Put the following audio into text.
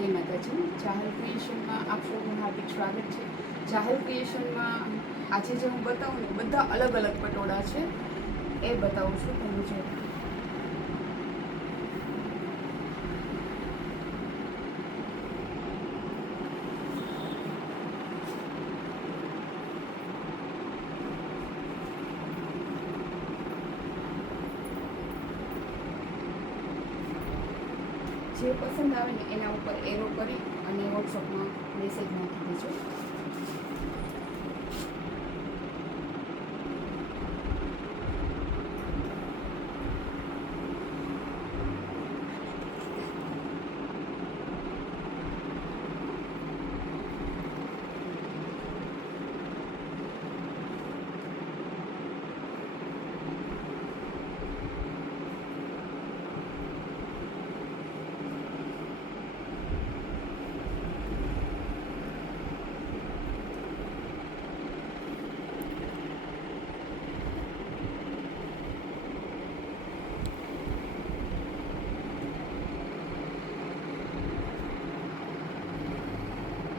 જય માતાજી. ચાહલ ક્રિએશનમાં આપ સૌનું હાર્દિક સ્વાગત છે. ચાહલ ક્રિએશનમાં આજે જે હું બતાવું ને બધા અલગ અલગ પટોળા છે એ બતાવું છું તમે જો. જે પસંદ આવે ને એના ઉપર એરો કરી અને વોટ્સઅપમાં મેસેજ નાખી દેજો.